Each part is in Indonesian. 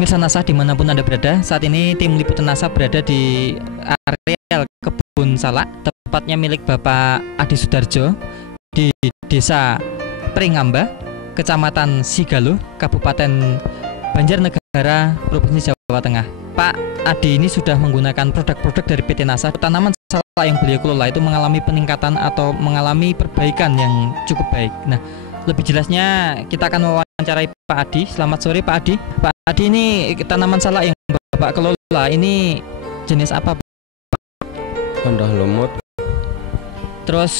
Pemirsa NASA dimanapun Anda berada, saat ini tim liputan NASA berada di areal kebun salak, tepatnya milik Bapak Adi Sudarjo di Desa Pringamba, Kecamatan Sigaluh, Kabupaten Banjarnegara, Provinsi Jawa Tengah. Pak Adi ini sudah menggunakan produk-produk dari PT NASA. Tanaman salak yang beliau kelola itu mengalami peningkatan atau mengalami perbaikan yang cukup baik. Nah, lebih jelasnya kita akan mewawancarai Pak Adi. Selamat sore Pak Adi. Pak Adi, ini tanaman salak yang Bapak kelola ini jenis apa, Pak? Kondah lumut. Terus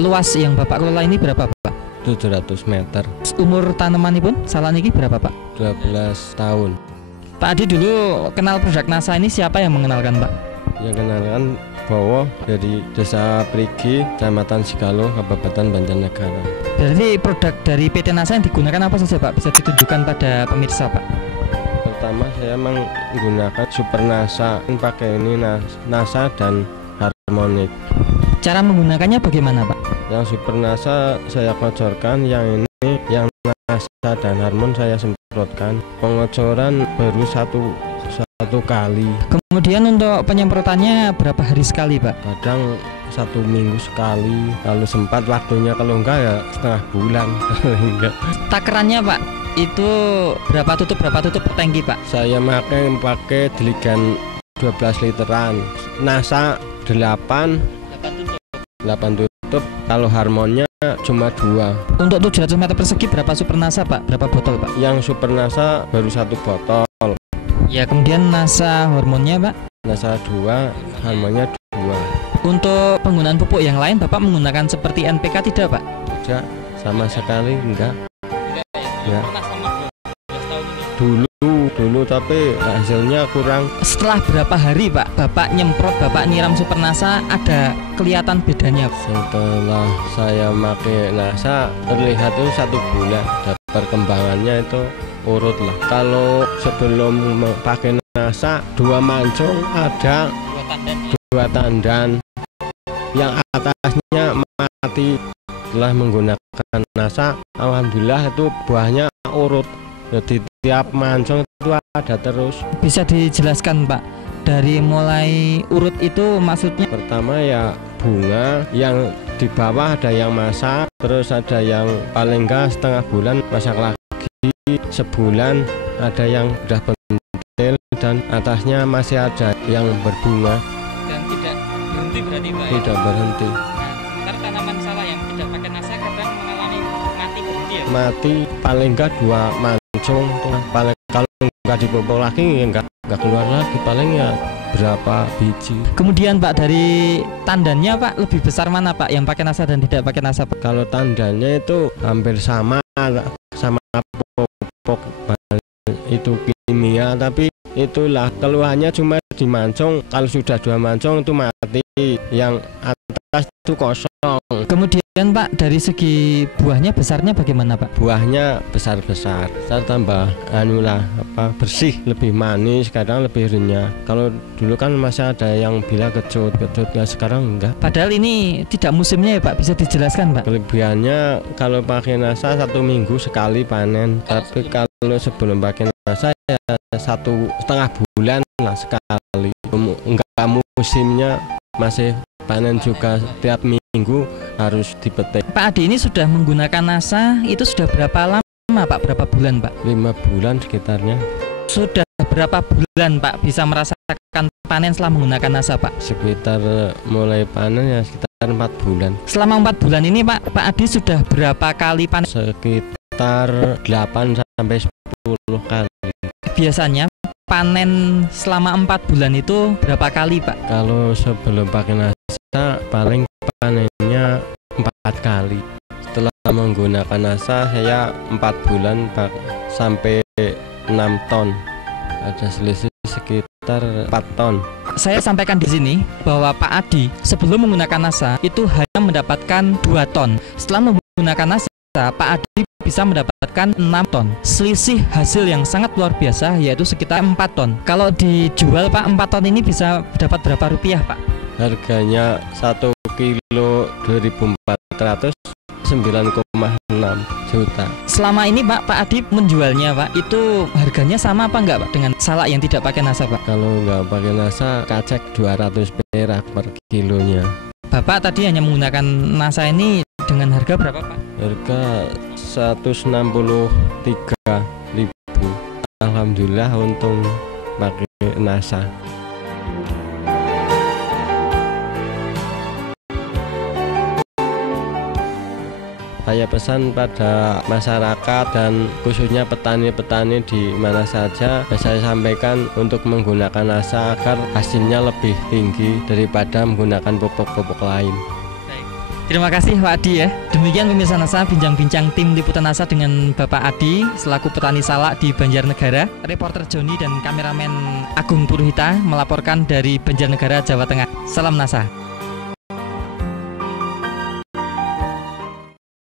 luas yang Bapak kelola ini berapa, Pak? 700 meter. Umur tanaman ini pun salak ini berapa, Pak? 12 tahun. Pak Adi dulu kenal produk NASA ini siapa yang mengenalkan, Pak? Yang kenalkan Bowo dari Desa Prigi, Kecamatan Sigaluh, Kabupaten Banjarnegara. Berarti produk dari PT NASA yang digunakan apa saja, Pak? Bisa ditunjukkan pada pemirsa, Pak? Pertama saya menggunakan Super NASA, pakai ini NASA dan Harmonic. Cara menggunakannya bagaimana, Pak? Yang Super NASA saya kocorkan, yang ini yang NASA dan Harmon saya semprotkan. Pengocoran baru satu kali. Kemudian untuk penyemprotannya berapa hari sekali, Pak? Kadang 1 minggu sekali, kalau sempat waktunya, kalau enggak ya setengah bulan. Enggak. Takarannya, Pak, itu berapa tutup per tangki, Pak? Saya pakai diligan 12 literan. NASA 8 tutup. Kalau Harmonnya cuma 2. Untuk 700 meter persegi berapa Super NASA, Pak? Berapa botol, Pak? Yang Super NASA baru 1 botol. Ya, kemudian NASA hormonnya, Pak? NASA 2, Harmonnya 2. Untuk penggunaan pupuk yang lain Bapak menggunakan seperti NPK tidak, Pak? Tidak, sama sekali enggak. Ya. Dulu tapi hasilnya kurang. Setelah berapa hari, Pak, Bapak nyemprot, Bapak nyiram Super NASA, ada kelihatan bedanya? Setelah saya pakai NASA terlihat itu 1 bulan. Perkembangannya itu urut lah. Kalau sebelum pakai NASA 2 mancung ada 2 tandan, yang atasnya mati. Setelah menggunakan NASA, alhamdulillah itu buahnya urut. Jadi tiap mancung itu ada terus. Bisa dijelaskan, Pak, dari mulai urut itu maksudnya? Pertama ya bunga, yang di bawah ada yang masak, terus ada yang paling enggak setengah bulan masak lagi, sebulan ada yang udah pentil, dan atasnya masih ada yang berbunga. Dan tidak berhenti berarti, Pak? Tidak berhenti. Sementara tanaman salak yang tidak pakai NASA kadang mengalami mati berhenti, ya? Mati paling enggak 2 mancung, paling kalau enggak dipupuk lagi enggak keluar lagi, paling ya berapa biji. Kemudian, Pak, dari tandannya, Pak, lebih besar mana, Pak, yang pakai NASA dan tidak pakai NASA, Pak? Kalau tandannya itu hampir sama pupuk itu kimia, tapi itulah keluhannya cuma di mancung. Kalau sudah 2 mancung itu mati, yang atas itu kosong. Kemudian, Pak, dari segi buahnya besarnya bagaimana, Pak? Buahnya besar-besar, tambah bersih, lebih manis, kadang lebih renyah. Kalau dulu kan masih ada yang bilang kecut, ya sekarang enggak. Padahal ini tidak musimnya, ya, Pak, bisa dijelaskan, Pak? Kelebihannya kalau pakai NASA 1 minggu sekali panen, tapi kalau sebelum pakai NASA ya 1,5 bulan lah sekali. Enggak musimnya, masih panen juga tiap minggu harus dipetik. Pak Adi ini sudah menggunakan NASA itu sudah berapa lama, Pak? Berapa bulan, Pak? 5 bulan sekitarnya. Sudah berapa bulan, Pak, bisa merasakan panen setelah menggunakan NASA, Pak? Sekitar mulai panen ya sekitar 4 bulan. Selama 4 bulan ini, Pak Adi sudah berapa kali panen? Sekitar 8 sampai 10 kali. Biasanya panen selama 4 bulan itu berapa kali, Pak? Kalau sebelum pakai NASA paling panennya 4 kali. Setelah menggunakan NASA saya 4 bulan sampai 6 ton. Ada selisih sekitar 4 ton. Saya sampaikan di sini bahwa Pak Adi sebelum menggunakan NASA itu hanya mendapatkan 2 ton. Setelah menggunakan NASA, Pak Adi bisa mendapatkan 6 ton. Selisih hasil yang sangat luar biasa, yaitu sekitar 4 ton. Kalau dijual, Pak, 4 ton ini bisa dapat berapa rupiah, Pak? Harganya 1 kilo 2.400, 9,6 juta. Selama ini Pak Adi menjualnya Pak, itu harganya sama apa enggak Pak dengan salak yang tidak pakai nasa Pak? Kalau nggak pakai nasa, kacek 200 perak per kilonya. Bapak tadi hanya menggunakan nasa ini dengan harga berapa Pak? Harga 163.000. Alhamdulillah untung pakai nasa. Saya pesan pada masyarakat dan khususnya petani-petani di mana saja, saya sampaikan untuk menggunakan nasa agar hasilnya lebih tinggi daripada menggunakan pupuk-pupuk lain. Terima kasih Pak Adi ya. Demikian pemirsa Nasa, bincang-bincang tim liputan Nasa dengan Bapak Adi selaku petani salak di Banjarnegara. Reporter Joni dan kameramen Agung Purhita melaporkan dari Banjarnegara, Jawa Tengah. Salam Nasa.